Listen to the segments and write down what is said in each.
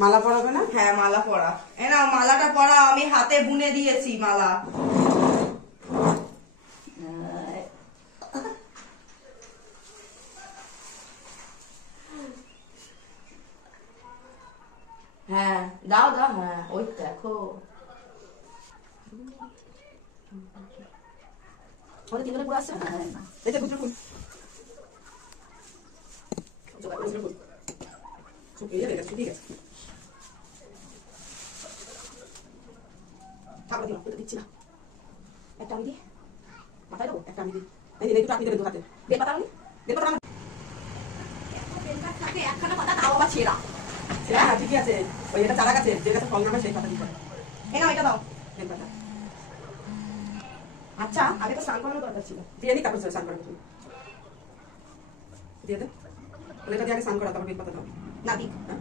মালা পরাবে না? হ্যাঁ মালা পরা। এ নাও মালাটা পরা, আমি হাতে বুনে দিয়েছি মালা। হ্যাঁ দাও দাও, হ্যাঁ ওই দেখো তিনজনে পুরো আসছে। এটা কুচুর ফুল শুকিয়ে গেছে, শুকিয়ে গেছে। ঠাকুর দিলাম, ওটা দিচ্ছি না। একটা আমি দিই, মাথায় দেবো। একটা আমি দিই, এই যে একটু চাকরি দেবে দু হাতে। বেলপাতা আমি বেলপাতা আমার বেলপাতা থাকে একখানা পাতা, তাও আবার ছেঁড়া। হ্যাঁ ঠিকই আছে। ওই এটা চারা গাছে, যে গাছে ফল না হয় সেই পাতা দিতে হয়। এই নাও এটা দাও। বেলপাতা আচ্ছা আগে তো স্নান করানো দরকার ছিল। দিয়ে নি, তারপর স্নান করাবো। তুমি দিয়ে দে, বলে এটা দিয়ে আগে স্নান করা, তারপর বেলপাতা দাও। না দিক, হ্যাঁ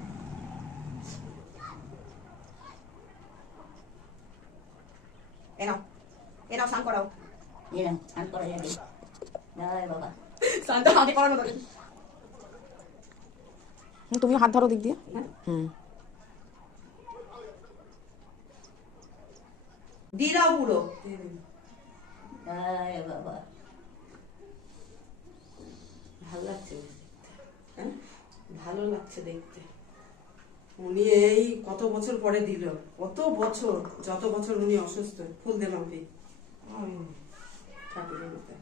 এ নাও, এ নাও স্নান করাও। স্নান করা যাবে জয় বাবা। স্নান তো আগে করানো দরকার। তুমি হাত ধরো দিক দিয়ে। দিয়ে দাও পুরো। জয় বাবা। ভালো লাগছে দেখতে, হ্যাঁ ভালো লাগছে দেখতে। উনি এই কত বছর পরে দিল, কত বছর, যত বছর উনি অসুস্থ, ফুল দিলাম কি ঠাকুরের মধ্যে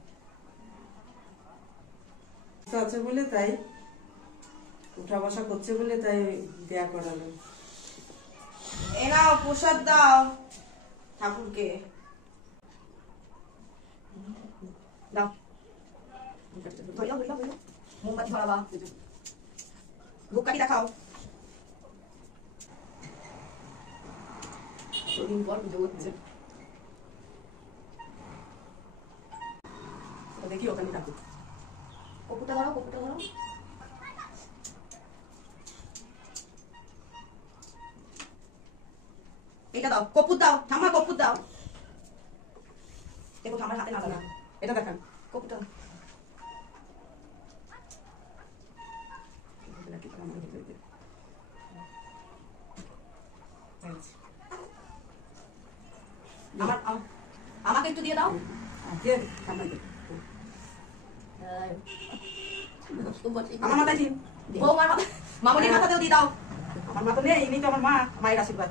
আছে বলে, তাই উঠা বসা করছে বলে তাই দেয়া করালো। এ নাও প্রসাদ দাও ঠাকুরকে, দাও। ধরিও ধরিও ধরিও, মোমবাতি ধরাবা, ধূপকাঠি দেখাও। দুদিন পর পুজো হচ্ছে, দেখি ওখানে ঠাকুর। কপুরটা ধরো, কপুরটা ধরো। এটা দাও, কপুর দাও, ঠাম্মা কপুর দাও। দেখো ঠাম্মার হাতে না দাও, এটা দেখান কপুরটা দাও। আমাকে একটু দিয়ে দাও। আমার মাথায় দিন, বৌমার মাথা, মামনির মাথাতেও দিয়ে দাও। আমার মা তো নেই, ইনি তো আমার মা, মায়ের আশীর্বাদ।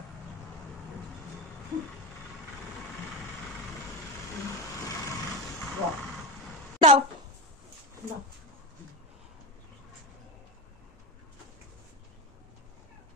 দাও দাও।